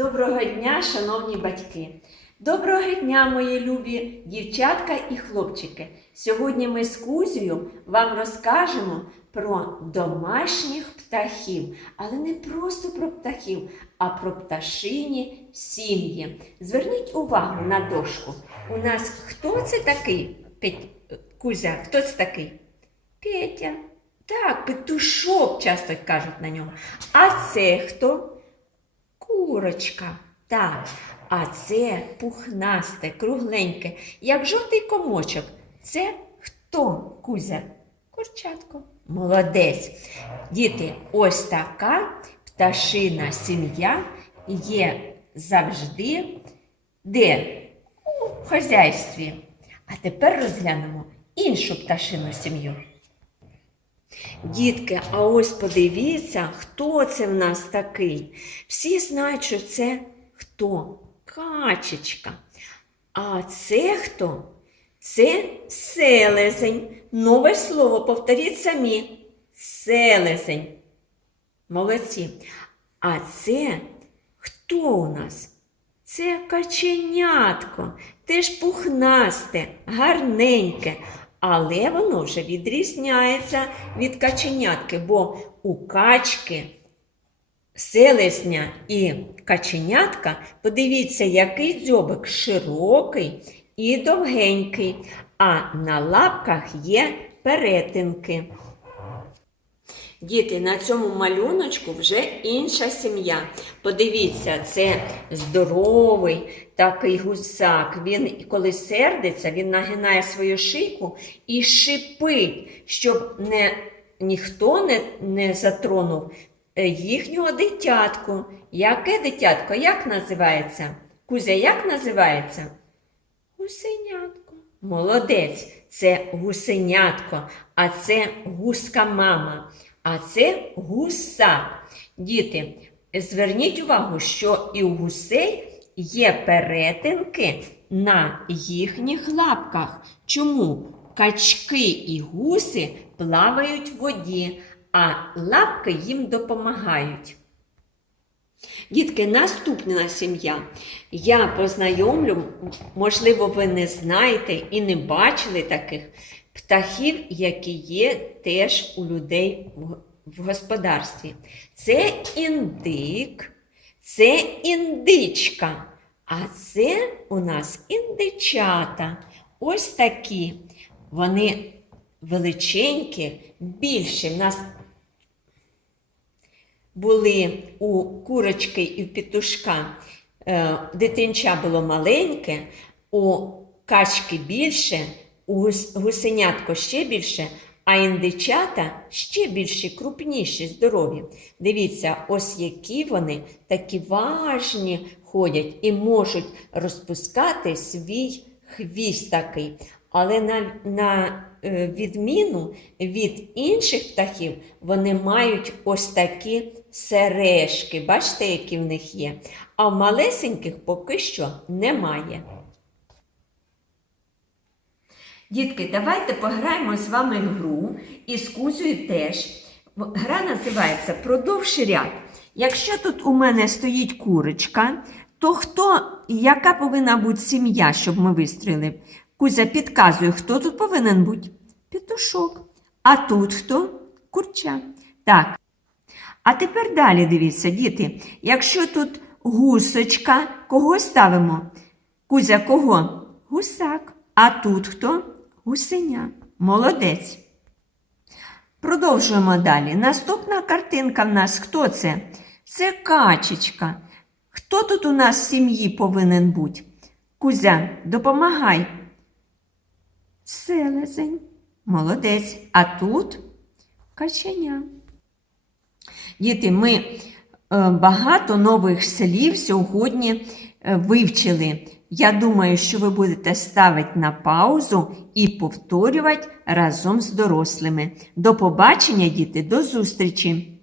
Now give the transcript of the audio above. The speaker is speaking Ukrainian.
Доброго дня, шановні батьки! Доброго дня, мої любі дівчатка і хлопчики! Сьогодні ми з Кузею вам розкажемо про домашніх птахів, але не просто про птахів, а про пташині сім'ї. Зверніть увагу на дошку. У нас хто це такий? Петь- Кузя, хто це такий? Петя. Так, петушок часто кажуть на нього. А це хто? Курочка. Так. А це пухнасте, кругленьке, як жовтий комочок. Це хто, Кузя? Курчатко. Молодець. Діти, ось така пташина сім'я є завжди де? У хазяйстві. А тепер розглянемо іншу пташину сім'ю. Дітки, а ось подивіться, хто це в нас такий. Всі знають, що це хто? Качечка. А це хто? Це селезень. Нове слово повторіть самі. Селезень. Молодці. А це хто у нас? Це каченятко, теж пухнасте, гарненьке, але воно вже відрізняється від каченятки, бо у качки, селесня і каченятка, подивіться, який дзьобик широкий і довгенький, а на лапках є перетинки. Діти, на цьому малюночку вже інша сім'я. Подивіться, це здоровий такий гусак. Він, коли сердиться, він нагинає свою шийку і шипить, щоб не, ніхто не, не затронув е, їхнього дитятку. Яке дитятко? Як називається? Кузя, як називається? Гусенятко. Молодець, це гусенятко, а це гуска мама, а це гусак. Діти, зверніть увагу, що і у гусей є перетинки на їхніх лапках. Чому? Качки і гуси плавають в воді, а лапки їм допомагають. Дітки, наступна сім'я. Я познайомлю, можливо, ви не знаєте і не бачили таких птахів, які є теж у людей в- господарстві. Це індик, це індичка, а це у нас індичата. Ось такі. Вони величенькі, більші. В нас були у курочки і в петушка е, дитинча було маленьке, у качки більше, у гус- гусенятко ще більше, а індичата ще більші, крупніші, здорові. Дивіться, ось які вони такі важні ходять і можуть розпускати свій хвіст такий. Але на, на відміну від інших птахів, вони мають ось такі сережки. Бачите, які в них є. А в малесеньких поки що немає. Дітки, давайте пограємо з вами гру і з Кузею теж. Гра називається Продовж ряд. Якщо тут у мене стоїть курочка, то хто, яка повинна бути сім'я, щоб ми вистрілили? Кузя підказує, хто тут повинен бути? Петушок. А тут хто? Курча. Так. А тепер далі дивіться, діти. Якщо тут гусочка, кого ставимо? Кузя, кого? Гусак. А тут хто? Гусеня. Молодець. Продовжуємо далі. Наступна картинка в нас хто це? Це качечка. Хто тут у нас в сім'ї повинен бути? Кузя, допомагай. Селезень. Молодець. А тут каченя. Діти, ми е, багато нових слів сьогодні е, вивчили. Я думаю, що ви будете ставити на паузу і повторювати разом з дорослими. До побачення, діти, до зустрічі!